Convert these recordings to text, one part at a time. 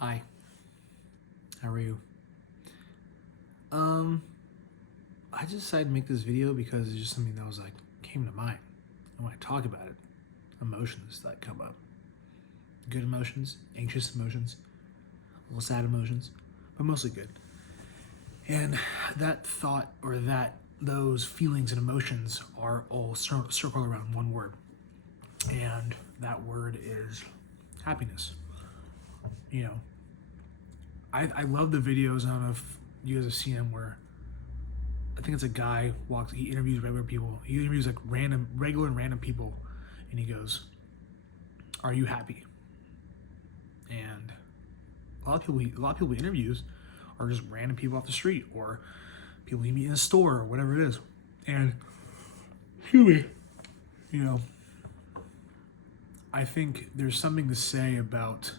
Hi, how are you? I just decided to make this video because it's just something that was like came to mind. And when I talk about it, emotions that come up. Good emotions, anxious emotions, a little sad emotions, but mostly good. And that thought or those feelings and emotions are all circled around one word. And that word is happiness. You know, I love the videos. I don't know if you guys have seen them where I think it's a guy he interviews regular people. He interviews like regular and random people, and he goes, "Are you happy?" And a lot of people he interviews are just random people off the street or people he meet in a store or whatever it is. And excuse me, you know, I think there's something to say about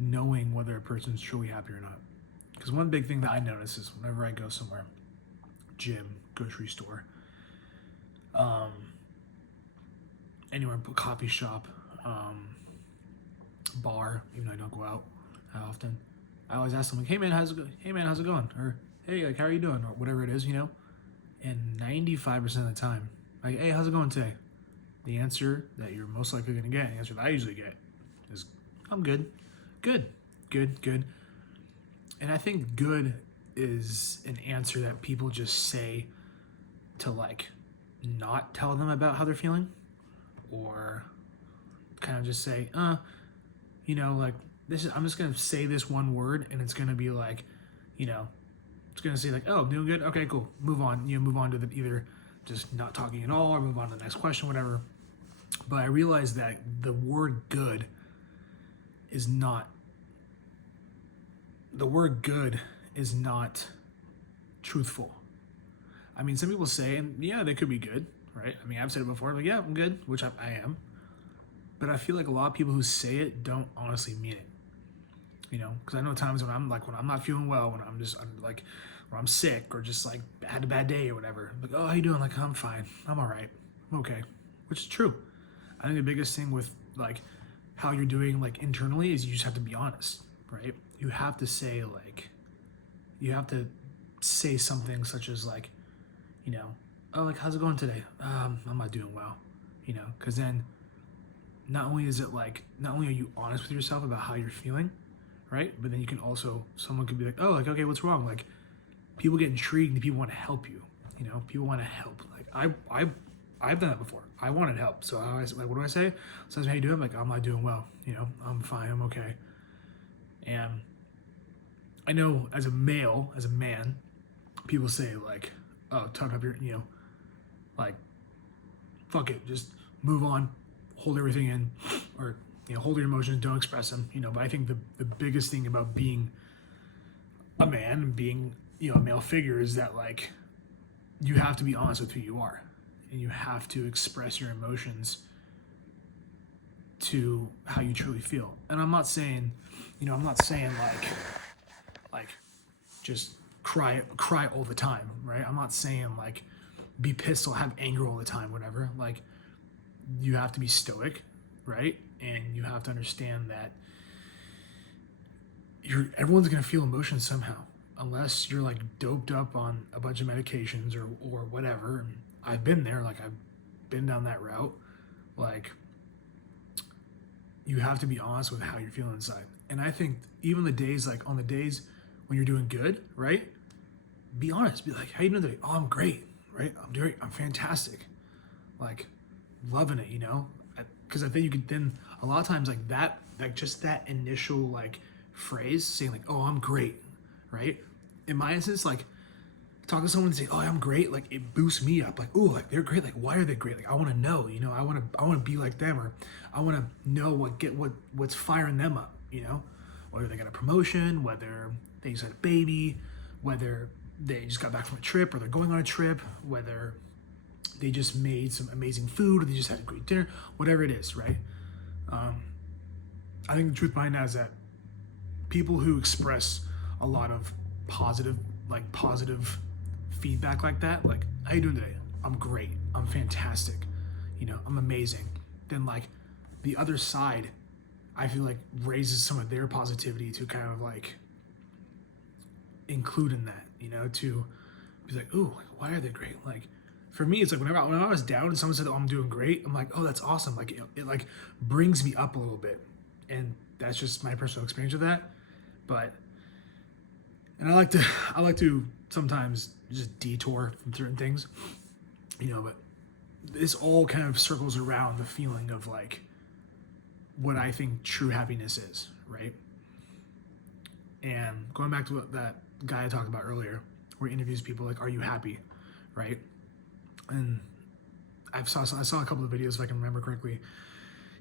knowing whether a person's truly happy or not. Because one big thing that I notice is whenever I go somewhere, gym, grocery store, anywhere, coffee shop, bar, even though I don't go out that often, I always ask them like, "Hey man, how's it going?" Or "Hey, like, how are you doing?" Or whatever it is, And 95% of the time, like, "Hey, how's it going today?" The answer that you're most likely gonna get, the answer that I usually get, is, "I'm good, good, good, good." And I think good is an answer that people just say to like not tell them about how they're feeling, or kind of just say, like this is, I'm just gonna say this one word and it's gonna be like, it's gonna say like, "Oh, I'm doing good. Okay, cool. Move on." Move on to either just not talking at all or move on to the next question, whatever. But I realized that the word good is not the word good is not truthful. I mean, some people say, and yeah, they could be good, right? I mean, I've said it before, like, yeah, I'm good, which I am. But I feel like a lot of people who say it don't honestly mean it. Because I know times when I'm not feeling well, when I'm sick or just like had a bad day or whatever. Like, "Oh, how you doing?" Like, "I'm fine. I'm all right. I'm okay," which is true. I think the biggest thing with like how you're doing like internally is you just have to be honest, right? You have to say something such as like, "Oh, like, how's it going today?" "I'm not doing well," because then not only are you honest with yourself about how you're feeling, right? But then you can also, someone could be like, "Oh, like, okay, what's wrong?" Like, people get intrigued and people want to help you. People want to help. Like, I've done that before. I wanted help, so what do I say? So how you doing? I'm like, "I'm not doing well. I'm fine. I'm okay." And I know as a man, people say like, "Oh, tuck up your, like, fuck it, just move on, hold everything in, or hold your emotions, don't express them." But I think the biggest thing about being a man and being a male figure is that like you have to be honest with who you are, and you have to express your emotions to how you truly feel. And I'm not saying, like just cry all the time, right? I'm not saying like be pissed or have anger all the time, whatever. Like, you have to be stoic, right? And you have to understand that everyone's gonna feel emotions somehow, unless you're like doped up on a bunch of medications or whatever. And I've been there, like I've been down that route. Like, you have to be honest with how you're feeling inside. And I think even on the days when you're doing good, right? Be honest. Be like, "How you doing today?" "Oh, I'm great," right? I'm fantastic. Like, loving it, because I think you could then a lot of times like that, like just that initial like phrase saying like, "Oh, I'm great," right? In my instance, like talking to someone and say, "Oh, I'm great," like it boosts me up. Like, "Oh, like they're great. Like, why are they great?" Like, I want to know, I want to be like them, or I want to know what's firing them up, whether they got a promotion, whether they just had a baby, whether they just got back from a trip or they're going on a trip, whether they just made some amazing food or they just had a great dinner, whatever it is, right? I think the truth behind that is that people who express a lot of positive feedback like that, like, "How you doing today?" "I'm great. I'm fantastic. I'm amazing." Then like the other side, I feel like raises some of their positivity to kind of like include in that, you know, to be like, ooh, like, why are they great? Like, for me, it's like when I was down and someone said, oh, I'm doing great, I'm like, oh, that's awesome. Like, it like brings me up a little bit. And that's just my personal experience with that. But, and I like to sometimes just detour from certain things, you know, but this all kind of circles around the feeling of like what I think true happiness is, right? And going back to what that guy I talked about earlier, where he interviews people like, are you happy, right? And I saw a couple of videos, if I can remember correctly.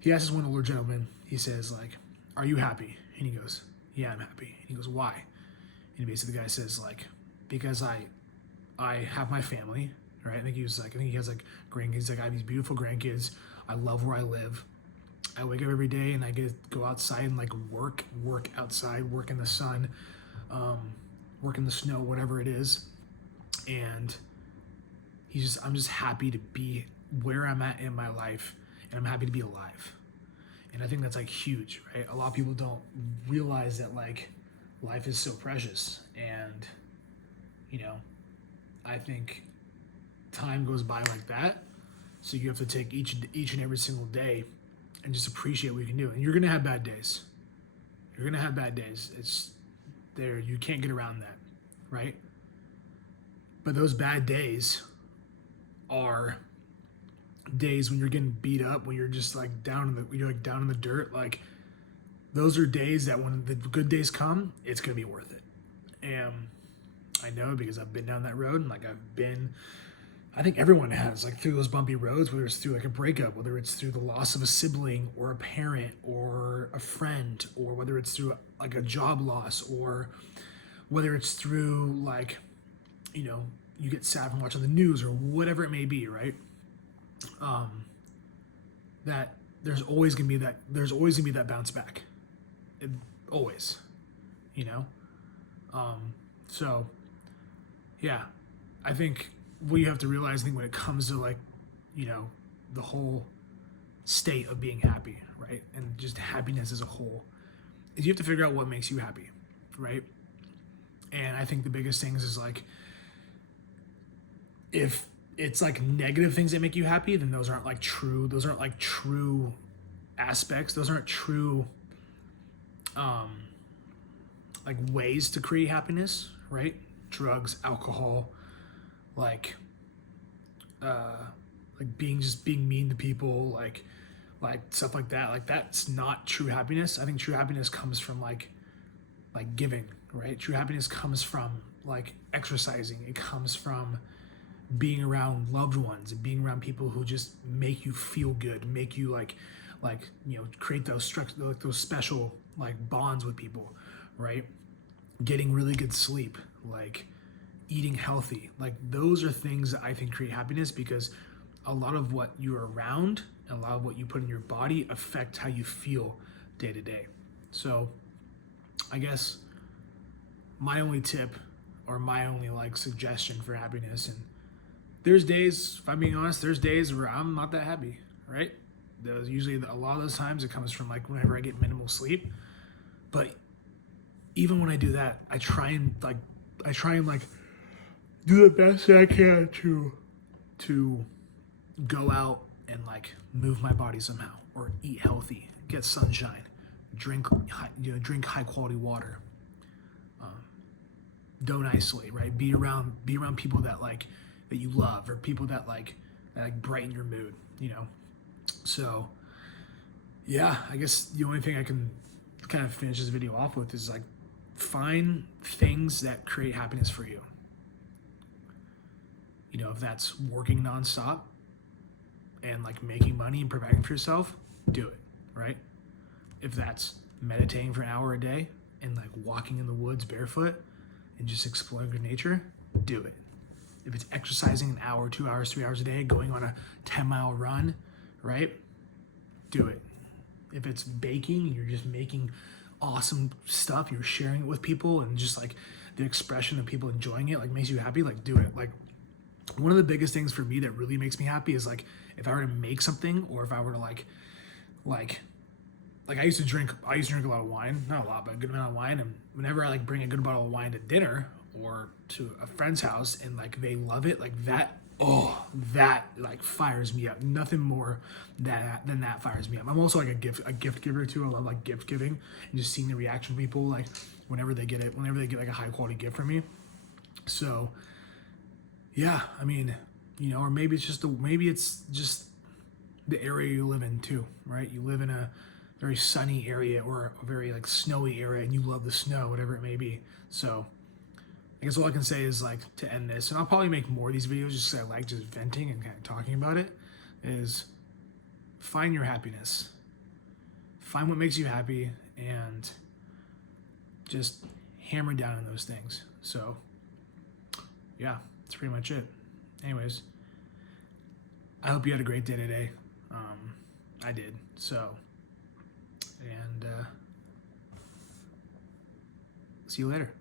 He asks this one older gentleman, he says like, are you happy? And he goes, yeah, I'm happy. And he goes, why? And basically the guy says like, because I have my family, right? I think he has like grandkids. He's like, I have these beautiful grandkids. I love where I live. I wake up every day and I get to go outside and like work outside, work in the sun, work in the snow, whatever it is. And I'm just happy to be where I'm at in my life, and I'm happy to be alive. And I think that's like huge, right? A lot of people don't realize that like life is so precious. And, you know, I think time goes by like that. So you have to take each and every single day and just appreciate what you can do. And you're going to have bad days. You're going to have bad days. It's there. You can't get around that, right? But those bad days are days when you're getting beat up, when you're just like down in the dirt. Like, those are days that when the good days come, it's going to be worth it. And I know because I've been down that road, and like I think everyone has, like, through those bumpy roads, whether it's through like a breakup, whether it's through the loss of a sibling or a parent or a friend, or whether it's through like a job loss, or whether it's through like, you know, you get sad from watching the news or whatever it may be, right? That there's always gonna be that bounce back. Always, you know? So yeah, I think what you have to realize, I think, when it comes to like, you know, the whole state of being happy, right? And just happiness as a whole, is you have to figure out what makes you happy, right? And I think the biggest things is like, if it's like negative things that make you happy, then those aren't like true aspects. Those aren't true like ways to create happiness, right? Drugs, alcohol, like being mean to people, like stuff like that. Like, that's not true happiness. I think true happiness comes from like giving, right? True happiness comes from like exercising. It comes from being around loved ones and being around people who just make you feel good, make you like you know, create those special like bonds with people, right? Getting really good sleep, like eating healthy, like those are things that I think create happiness, because a lot of what you're around and a lot of what you put in your body affect how you feel day to day. So I guess my only tip, or my only like suggestion for happiness, and there's days, if I'm being honest, there's days where I'm not that happy, right? There's usually a lot of those times it comes from like whenever I get minimal sleep. But even when I do that, I try and do the best that I can to go out and like move my body somehow, or eat healthy, get sunshine, drink high quality water. Don't isolate, right? Be around people that you love, or people that brighten your mood, you know? So yeah, I guess the only thing I can kind of finish this video off with is like, find things that create happiness for you. You know, if that's working nonstop and like making money and providing for yourself, do it, right? If that's meditating for an hour a day and like walking in the woods barefoot and just exploring your nature, do it. If it's exercising an hour, 2 hours, 3 hours a day, going on a 10-mile run, right? Do it. If it's baking and you're just making awesome stuff, you're sharing it with people, and just like the expression of people enjoying it like makes you happy, like do it. Like, one of the biggest things for me that really makes me happy is like if I were to make something, or if I were to like like I used to drink a lot of wine, not a lot, but a good amount of wine. And whenever I like bring a good bottle of wine to dinner or to a friend's house and like they love it, like that, oh, that like fires me up. Nothing more than that fires me up. I'm also like a gift giver too. I love like gift giving and just seeing the reaction of people like whenever they get like a high quality gift from me. So yeah, I mean, you know, or maybe it's just the area you live in too, right? You live in a very sunny area or a very like snowy area and you love the snow, whatever it may be. So I guess all I can say is like to end this, and I'll probably make more of these videos just because I like just venting and kind of talking about it, is find your happiness. Find what makes you happy and just hammer down on those things. So yeah, that's pretty much it. Anyways, I hope you had a great day today. I did. So, and see you later.